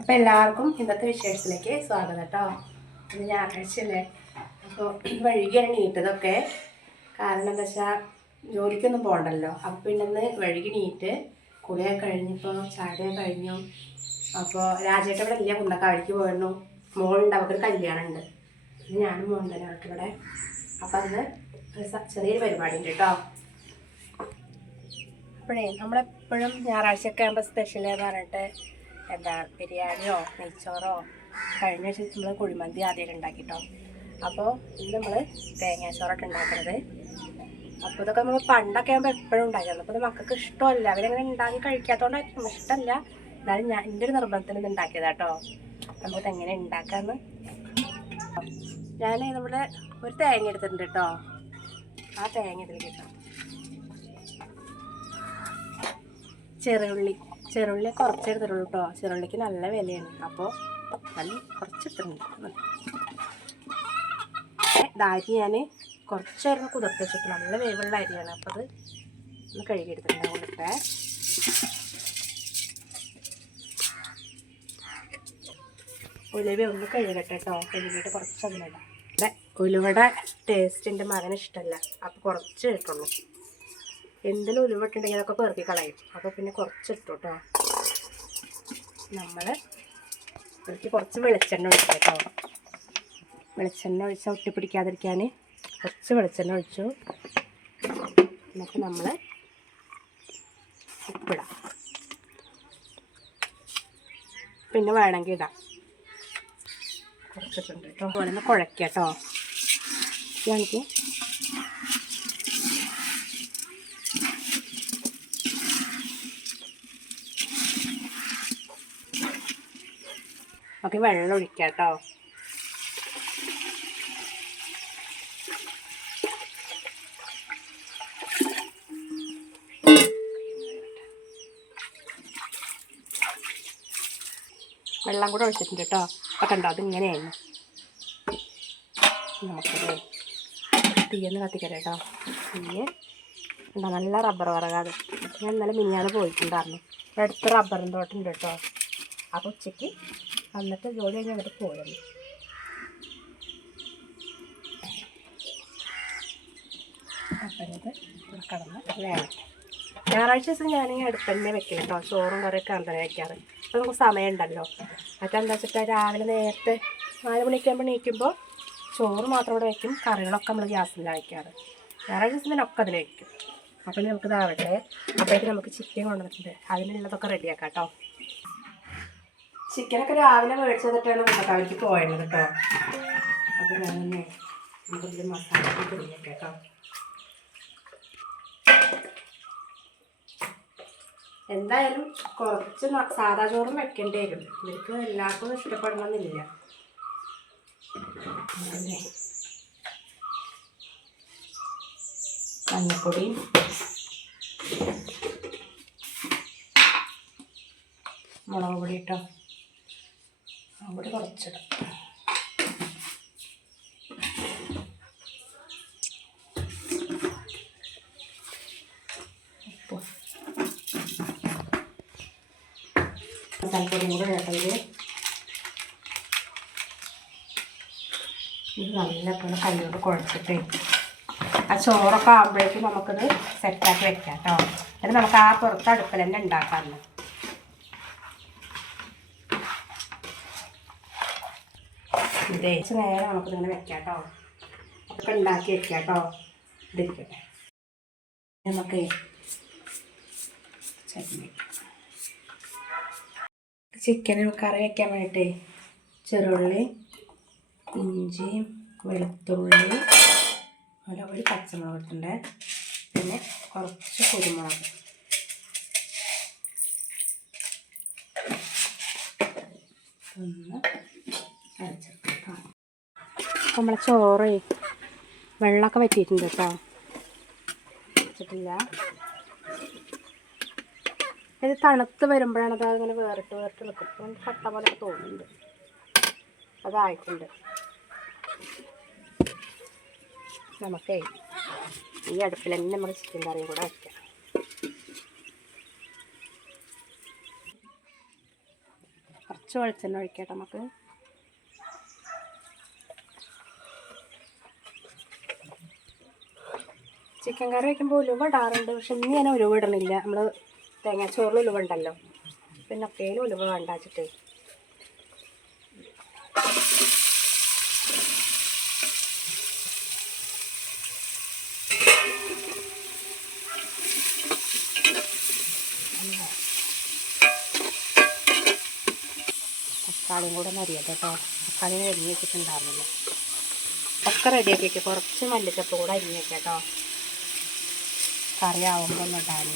അപ്പോൾ എല്ലാവർക്കും ഇന്നത്തെ വിശേഷത്തിലേക്ക് സ്വാഗതം കേട്ടോ. ഇന്ന് ഞായറാഴ്ചയല്ലേ, അപ്പോൾ വൈകിയാണ് നീട്ടതൊക്കെ. കാരണം എന്താ വെച്ചാൽ ജോലിക്കൊന്നും പോകണ്ടല്ലോ. അപ്പോൾ പിന്നെ ഇന്ന് വൈകി നീറ്റ് കുളിയൊക്കെ കഴിഞ്ഞിപ്പോൾ ചാടിയൊക്കെ കഴിഞ്ഞു. അപ്പോൾ രാജേട്ട ഇവിടെ ഇല്ല, കുന്നക്കാവിലേക്ക് പോയിരുന്നു. മോളുണ്ട്, അവർക്കൊരു കല്യാണം ഉണ്ട്. പിന്നെ ഞാനും മോൻ തന്നെ ഇവിടെ. അപ്പോൾ അന്ന് ചെറിയൊരു പരിപാടി ഉണ്ട് കേട്ടോ. അപ്പോഴേ നമ്മളെപ്പോഴും ഞായറാഴ്ചയൊക്കെ ആകുമ്പോൾ സ്പെഷ്യൽ പറഞ്ഞിട്ട് എന്താ ബിരിയാണിയോ നെയ്ച്ചോറോ, കഴിഞ്ഞ ദിവസം നമ്മൾ കുഴിമന്തി ആദ്യമൊക്കെ ഉണ്ടാക്കിട്ടോ. അപ്പോൾ ഇന്ന് നമ്മൾ തേങ്ങാച്ചോറൊക്കെ ഉണ്ടാക്കുന്നത്. അപ്പോൾ ഇതൊക്കെ നമ്മൾ പണ്ടൊക്കെ ആകുമ്പോൾ എപ്പോഴും ഉണ്ടാക്കിയിരുന്നു. അപ്പോൾ ഇത് മക്കൾക്ക് ഇഷ്ടമല്ല, അവരങ്ങനെ ഉണ്ടാക്കി കഴിക്കാത്തതുകൊണ്ടായിരിക്കും ഇഷ്ടമല്ല. എന്നാലും ഞാൻ എൻ്റെ ഒരു നിർബന്ധത്തിൽ ഇത് ഉണ്ടാക്കിയതാട്ടോ. നമുക്കിത് എങ്ങനെ ഉണ്ടാക്കാമെന്ന്. ഞാൻ നമ്മുടെ ഒരു തേങ്ങ എടുത്തിട്ടുണ്ട് കേട്ടോ. ആ തേങ്ങ ഇതിലേക്ക് ഇട്ടോ. ചെറുള്ളി കുറച്ചെടുത്തിട്ടുള്ളൂ കേട്ടോ. ചെറുള്ളിക്ക് നല്ല വിലയാണ്, അപ്പോൾ നല്ല കുറച്ചെടുത്തിട്ടുണ്ട്. അരി ഞാൻ കുറച്ചേരം കുതിർത്ത് വെച്ചിട്ട് നല്ല വേവുള്ള അരിയാണ്. അപ്പോൾ അത് ഒന്ന് കഴുകിയെടുത്തിട്ടുണ്ട്. കൊണ്ടിട്ട് ഉലുവ ഒന്ന് കഴുകട്ടെ കേട്ടോ. കഴുകിയിട്ട് കുറച്ച് അതിലിടാം. ഇവിടെ ഉലുവയുടെ ടേസ്റ്റ് എൻ്റെ മകന് ഇഷ്ടമല്ല, അപ്പോൾ കുറച്ച് ഇട്ടുള്ളൂ. എന്തിനും ഉലുവിട്ടുണ്ടെങ്കിൽ അതൊക്കെ പെറുക്കി കളയും. അപ്പോൾ പിന്നെ കുറച്ചിട്ടു കേട്ടോ. നമ്മൾ എനിക്ക് കുറച്ച് വെളിച്ചെണ്ണ ഒഴിച്ചു കേട്ടോ. വെളിച്ചെണ്ണ ഒഴിച്ചാൽ ഒട്ടിപ്പിടിക്കാതിരിക്കാൻ കുറച്ച് വെളിച്ചെണ്ണ ഒഴിച്ചു. എന്നിട്ട് നമ്മൾ ഉപ്പിടാം. പിന്നെ വേണമെങ്കിൽ ഇടാം. കുറച്ചിട്ടുണ്ട് കേട്ടോ. അതുപോലെ ഒന്ന് കുഴയ്ക്കാം കേട്ടോ. എനിക്ക് നമുക്ക് വെള്ളം ഒഴിക്കാം കേട്ടോ. വെള്ളം കൂടെ ഒഴിച്ചിട്ടുണ്ട് കേട്ടോ. അപ്പം കണ്ടോ, അതിങ്ങനെയായിരുന്നു. നമുക്കത് തീയൊന്ന് കത്തിക്കാം കേട്ടോ. തീയ് ഉണ്ടോ, നല്ല റബ്ബർ വിറകാത്. ഞാൻ ഇന്നലെ മിനിഞ്ഞാന്ന് പോയിട്ടുണ്ടായിരുന്നു. അടുത്ത് റബ്ബറിൻ തോട്ടമുണ്ട് കേട്ടോ. അപ്പോൾ ഉച്ചയ്ക്ക് വന്നിട്ട് ജോലി കഴിഞ്ഞ് വന്നിട്ട് പോയിരുന്നു. അപ്പം ഇത് കടന്ന് വേണം. ഞായറാഴ്ച ദിവസം ഞാൻ അടുപ്പ് തന്നെ വെക്കും കേട്ടോ. ചോറും കറിയൊക്കെ അങ്ങനെ വയ്ക്കാറ്. അപ്പോൾ നമുക്ക് സമയമുണ്ടല്ലോ. അതൊക്കെ എന്താ വെച്ചിട്ട് രാവിലെ നേരത്തെ 4 മണിക്കാകുമ്പോൾ എണീക്കുമ്പോൾ ചോറ് മാത്രം ഇവിടെ വയ്ക്കും. കറികളൊക്കെ നമ്മൾ ഗ്യാസിലാണ് വയ്ക്കാറ്. ഞായറാഴ്ച ദിവസം തന്നെ ഒക്കെ അതിൽ വയ്ക്കും. അപ്പോൾ നമുക്കിതാവട്ടെ. അപ്പോഴേക്ക് നമുക്ക് ചിക്കൻ കൊണ്ടുവന്നിട്ടുണ്ട്. അതിനുള്ളതൊക്കെ റെഡിയാക്കാം കേട്ടോ. ചിക്കനൊക്കെ രാവിലെ മേടിച്ചതിട്ടാണ് കുന്നക്കാവിലേക്ക് പോയത് കേട്ടോ. അപ്പോൾ ഞാൻ തന്നെ നമുക്കിതിൽ മസാല പൊടിയൊക്കെ കേട്ടോ. എന്തായാലും കുറച്ച് സാദാ ചോറും വെക്കേണ്ടി വരും. ഇവർക്ക് എല്ലാവർക്കും ഇഷ്ടപ്പെടണമെന്നില്ല. മഞ്ഞപ്പൊടി, മുളക് പൊടി കേട്ടോ. അവിടെ കുറച്ചിടാം. ഉപ്പ്, മസാലപ്പൊടിയും കൂടെ ഇടയിൽ ഇത് നല്ല പോലെ കൈയോട് കുഴച്ചിട്ടേ ആ ചോറൊക്കെ ആകുമ്പോഴേക്കും നമുക്കത് സെറ്റാക്കി വെക്കാം കേട്ടോ. എന്നിട്ട് നമുക്ക് ആ പുറത്ത് അടുപ്പിൽ തന്നെ ഉണ്ടാക്കാമല്ലോ. ഇതേ നേരെ നമുക്കിതിങ്ങനെ വെക്കാം കേട്ടോ. അതൊക്കെ ഉണ്ടാക്കി വെക്കാം കേട്ടോ. ഇതിരിക്കട്ടെ. നമുക്ക് ചട്നി ചിക്കൻ കറി വയ്ക്കാൻ വേണ്ടിയിട്ടേ ചെറുള്ളി, ഇഞ്ചി, വെളുത്തുള്ളി, അതുപോലെ ഒരു പച്ചമുളക് ഇട്ടുണ്ട്. പിന്നെ കുറച്ച് കുരുമുളക്, ഒന്ന് അരച്ചെടുക്കാം. നമ്മളെ ചോറ് വെള്ളമൊക്കെ വറ്റിയിട്ടുണ്ട് കേട്ടോ. വെച്ചിട്ടില്ല. ഇത് തണുത്ത് വരുമ്പോഴാണ് അത് അങ്ങനെ വേറിട്ട് നിൽക്കും. അപ്പം കട്ട പോലെ തോന്നുന്നുണ്ട്. അതായിട്ടുണ്ട്. നമുക്കേ ഈ അടുപ്പിൽ തന്നെ നമ്മൾ ചിക്കൻ കറിയും കൂടെ വയ്ക്കാം. കുറച്ച് വെളിച്ചെണ്ണ ഒഴിക്കട്ടെ നമുക്ക്. ചിക്കൻ കറി വയ്ക്കുമ്പോൾ ഉലുവ ഇടാറുണ്ട്, പക്ഷെ ഇന്ന് ഞാൻ ഉലുവ ഇടണില്ല. നമ്മൾ തേങ്ങാച്ചോറിൽ ഉലുവ ഉണ്ടല്ലോ, പിന്നെ ഒക്കെയും ഉലുവ വേണ്ട വെച്ചിട്ട്. തക്കാളിയും കൂടെ ഒന്ന് അരിയട്ടെ കേട്ടോ. തക്കാളി അരിഞ്ഞ് വെച്ചിട്ടുണ്ടായിരുന്നില്ല. ഒക്കെ റെഡിയാക്കി വയ്ക്കുക. കുറച്ച് മല്ലിച്ചപ്പ് കൂടെ അരിഞ്ഞ് വയ്ക്കാം കേട്ടോ, കറി ആവുമ്പോൾ ഒന്ന് ഇടാൻ.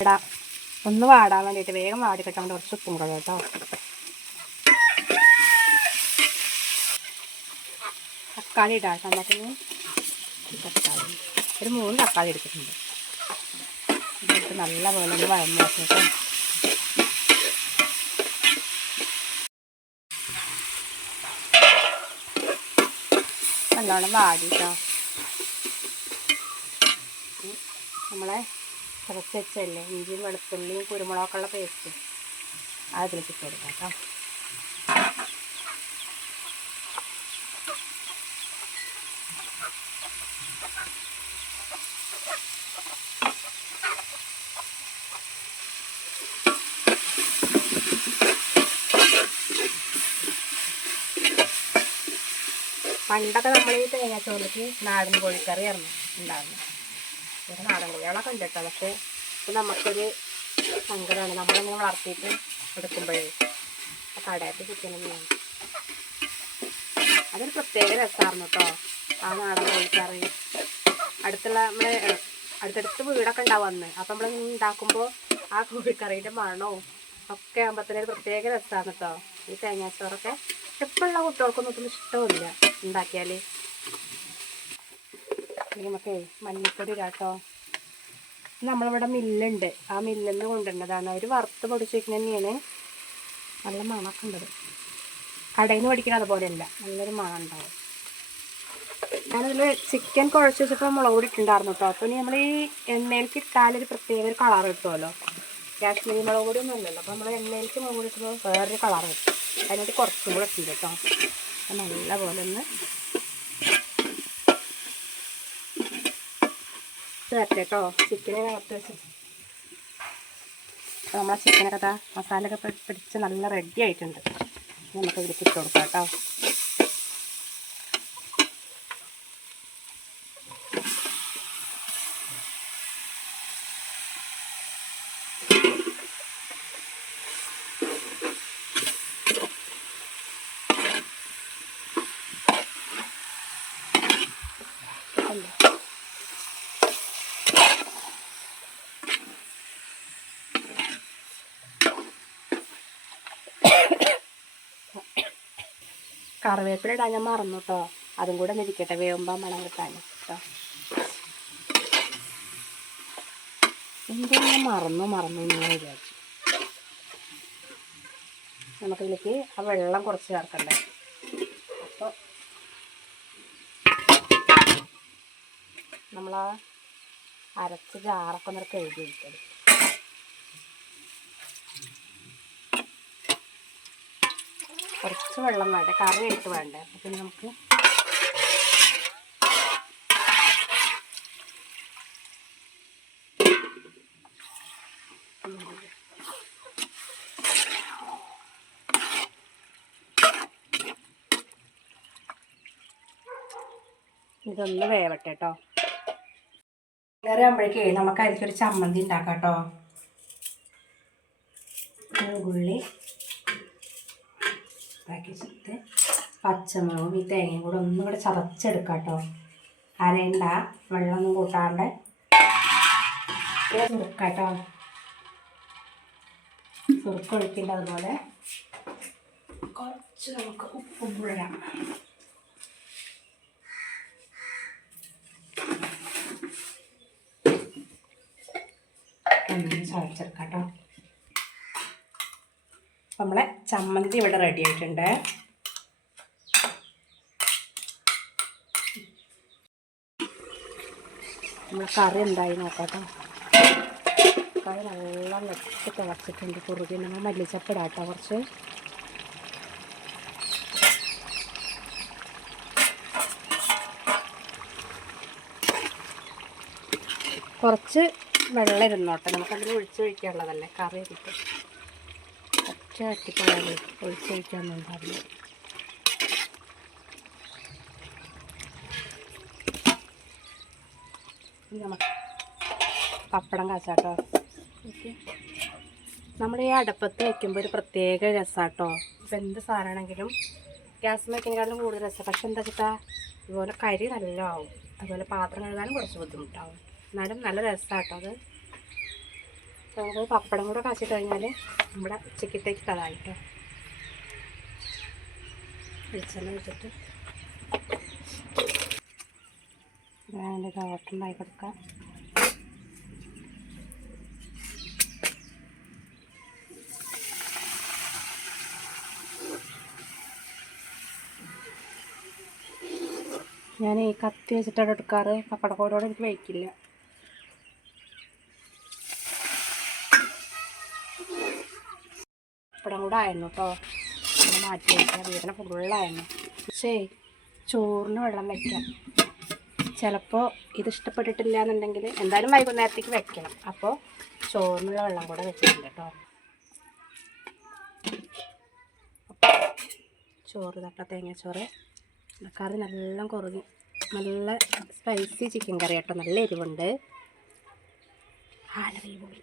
ഇടാം ഒന്ന് വാടാൻ വേണ്ടിയിട്ട്, വേഗം വാടി കിട്ടാൻ വേണ്ടി കുറച്ച് ഉപ്പും കൂടെ കേട്ടോ. തക്കാളി ഇടാം. എന്നിട്ട് തക്കാളി ഒരു 3 തക്കാളി എടുത്തിട്ടുണ്ട്. എന്നിട്ട് നല്ല പോലെ ഒന്ന് വഴന്ന് വെച്ചിട്ട് നല്ലോണം വാടിട്ടോ. നമ്മളെ ചതച്ച് വെച്ചല്ലേ ഇഞ്ചിയും വെളുത്തുള്ളിയും കുരുമുളകൊക്കെ ഉള്ള പേസ്റ്റ് അതിലേക്ക് ഇട്ട് കൊടുക്കാം കേട്ടോ. പണ്ടൊക്കെ നമ്മൾ ഈ തേങ്ങാച്ചോറിലേക്ക് നാടൻ കോഴിക്കറി ആയിരുന്നു ഉണ്ടാകുന്നത്. വേറെ നാടൻ കോഴികളൊക്കെ ഉണ്ട് കേട്ടോ. പക്ഷേ ഇപ്പം നമുക്കൊരു സങ്കടമാണ്, നമ്മളിങ്ങനെ വളർത്തിയിട്ട് എടുക്കുമ്പോഴേ കടയത്ത് ചിക്കൻ തന്നെയാണ്. അതൊരു പ്രത്യേക രസമായിരുന്നു കേട്ടോ, ആ നാടൻ കോഴിക്കറി. അടുത്തുള്ള നമ്മളെ അടുത്തടുത്ത് വീടൊക്കെ ഉണ്ടാവും അന്ന്. അപ്പം നമ്മൾ ഉണ്ടാക്കുമ്പോൾ ആ കോഴിക്കറീൻ്റെ മണവും ഒക്കെ ആകുമ്പോഴത്തേനും ഒരു പ്രത്യേക രസമാണ് കേട്ടോ ഈ തേങ്ങാച്ചോറൊക്കെ. എപ്പോഴുള്ള കുട്ടികൾക്കൊന്നും ഒന്നും ഇഷ്ടമില്ല ഉണ്ടാക്കിയാൽ. നമുക്ക് മഞ്ഞൾപ്പൊടി കേട്ടോ. നമ്മളിവിടെ മില്ലുണ്ട്, ആ മില്ലിൽ നിന്ന് കൊണ്ടുവരുന്നതാണ്. അവർ വറുത്ത് പൊടിച്ച് വയ്ക്കുന്ന തന്നെയാണ്. നല്ല മണമൊക്കെ ഉണ്ടത്. കടയിൽ നിന്ന് പഠിക്കണം അതുപോലെയല്ല, നല്ലൊരു മണം ഉണ്ടാവും. ഞാനതിൽ ചിക്കൻ കുഴച്ച് വെച്ചപ്പോൾ മുളക് പൊടി ഇട്ടുണ്ടായിരുന്നു കേട്ടോ. അപ്പോൾ ഇനി നമ്മൾ ഈ എണ്ണയിലേക്ക് ഇട്ടാലൊരു പ്രത്യേക ഒരു കളർ കിട്ടുമല്ലോ. കാശ്മീരി മുളക് പൊടി ഒന്നും ഇല്ലല്ലോ, അപ്പോൾ നമ്മൾ എണ്ണയിലേക്ക് മുളക് പൊടി ഇട്ടുമ്പോൾ വേറൊരു കളർ കിട്ടും. അതിനായിട്ട് കുറച്ചും കൂടെ ഇട്ടുണ്ട് കേട്ടോ. നല്ല പോലെ ഒന്ന് ചേർത്ത് കേട്ടോ. ചിക്കനെ അകത്ത് വെച്ച് നമ്മളെ ചിക്കനൊക്കെ മസാലയൊക്കെ പിടിച്ച് നല്ല റെഡി ആയിട്ടുണ്ട്. നമുക്ക് ഇതിലേക്ക് ഇട്ട് കൊടുക്കാം കേട്ടോ. കറിവേപ്പില ഇടാൻ ഞാൻ മറന്നു കേട്ടോ, അതും കൂടെ ഒന്ന് ഇരിക്കട്ടെ വേവുമ്പോൾ മണം കിട്ടാൻ കേട്ടോ. എന്തോ ഞാൻ മറന്നു എന്ന് വിചാരിച്ചു. നമുക്കിതിലേക്ക് ആ വെള്ളം കുറച്ച് ചേർക്കണ്ടേ. അപ്പോൾ നമ്മളാ അരച്ച ജാറൊക്കെ ഒന്ന് കഴുകി വെക്കണം. കുറച്ച് വെള്ളം വേണ്ടേ, കറി എടുത്ത് വേണ്ടേ. അപ്പം പിന്നെ നമുക്ക് ഇതൊന്ന് വേവട്ടെ കേട്ടോ. കറി ആകുമ്പോഴേക്കേ നമുക്ക് അതിലേക്കൊരു ചമ്മന്തി ഉണ്ടാക്കാം കേട്ടോ. ഉള്ളി ഇതാക്കി വെച്ചിട്ട് പച്ചമുളകും ഈ തേങ്ങയും കൂടെ ഒന്നും കൂടെ ചതച്ചെടുക്കാം കേട്ടോ. അരയണ്ട, വെള്ളമൊന്നും കൂട്ടാണ്ട് സുറുക്ക കേട്ടോ. സുറുക്ക ഒഴിക്കേണ്ട. അതുപോലെ കുറച്ച് നമുക്ക് ഉപ്പും പുഴയാം. ചതച്ചെടുക്കാം കേട്ടോ. നമ്മളെ ചമ്മന്തി ഇവിടെ റെഡി ആയിട്ടുണ്ട്. നമ്മളെ കറി എന്തായി നോക്കാം കേട്ടോ. തക്കാളി നല്ല വെച്ച് തിളച്ചിട്ടുണ്ട്. കുറുകി നമ്മൾ മല്ലിച്ചപ്പ് ഇടാം കേട്ടോ. കുറച്ച് വെള്ളം ഇരുന്നോട്ടെ, നമുക്കതിൽ ഒഴിച്ചൊഴിക്കാനുള്ളതല്ലേ, കറി ഇട്ടിട്ട് ഒറ്റ വറ്റിപ്പോയാൽ ഒഴിച്ചൊഴിക്കാനുണ്ടാവില്ല. നമുക്ക് പപ്പടം കാച്ചാട്ടോ. ഓക്കെ, നമ്മൾ ഈ അടുപ്പത്ത് വയ്ക്കുമ്പോൾ ഒരു പ്രത്യേക രസമാട്ടോ. ഇപ്പം എന്ത് സാധനമാണെങ്കിലും ഗ്യാസ് വയ്ക്കുന്നതിനേക്കാളും കൂടുതൽ രസം. പക്ഷെ എന്താ വെച്ചിട്ടാ, ഇതുപോലെ കരി നല്ല ആവും, അതുപോലെ പാത്രം കഴുകാനും കുറച്ച് ബുദ്ധിമുട്ടാവും. എന്നാലും നല്ല രസമാട്ടോ അത്. നമുക്ക് പപ്പടം കൂടെ കാച്ചിട്ട് കഴിഞ്ഞാൽ നമ്മുടെ ഉച്ചക്കത്തേക്ക് കഥായിട്ടോ. വെളിച്ചെണ്ണ വെച്ചിട്ട് അതിൻ്റെ തോട്ടുണ്ടായി കൊടുക്കാം. ഞാൻ ഈ കത്തി വെച്ചിട്ടാണ് എടുക്കാറ്, പപ്പടക്കോടോടെ എനിക്ക് വയ്ക്കില്ല. പപ്പടം കൂടെ ആയിരുന്നു കേട്ടോ, അങ്ങനെ മാറ്റി വയ്ക്കാം. വീടിനെ ഫുള്ളായിരുന്നു. പക്ഷേ ചോറിന് വെള്ളം വയ്ക്കാം. ചിലപ്പോൾ ഇത് ഇഷ്ടപ്പെട്ടിട്ടില്ല എന്നുണ്ടെങ്കിൽ എന്തായാലും വൈകുന്നേരത്തേക്ക് വെക്കണം. അപ്പോൾ ചോറിനുള്ള വെള്ളം കൂടെ വെച്ചിട്ടുണ്ട് കേട്ടോ. ചോറ് തട്ട തേങ്ങാച്ചോറ്, കറി നല്ല കുറുകി, നല്ല സ്പൈസി ചിക്കൻ കറി കേട്ടോ. നല്ല എരിവുണ്ട്. പോയി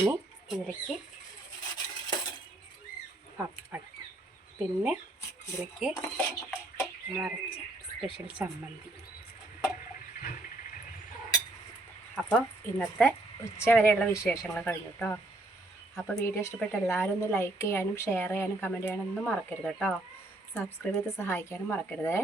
ഇനി ഇതിലേക്ക് പപ്പടം, പിന്നെ ഇതിലേക്ക് നമ്മളരച്ച സ്പെഷ്യൽ ചമ്മന്തി. അപ്പോൾ ഇന്നത്തെ ഉച്ച വരെയുള്ള വിശേഷങ്ങൾ കഴിഞ്ഞു കേട്ടോ. അപ്പോൾ വീഡിയോ ഇഷ്ടപ്പെട്ട എല്ലാവരും ഒന്ന് ലൈക്ക് ചെയ്യാനും ഷെയർ ചെയ്യാനും കമൻറ്റ് ചെയ്യാനും ഒന്നും മറക്കരുത് കേട്ടോ. സബ്സ്ക്രൈബ് ചെയ്ത് സഹായിക്കാനും മറക്കരുതേ.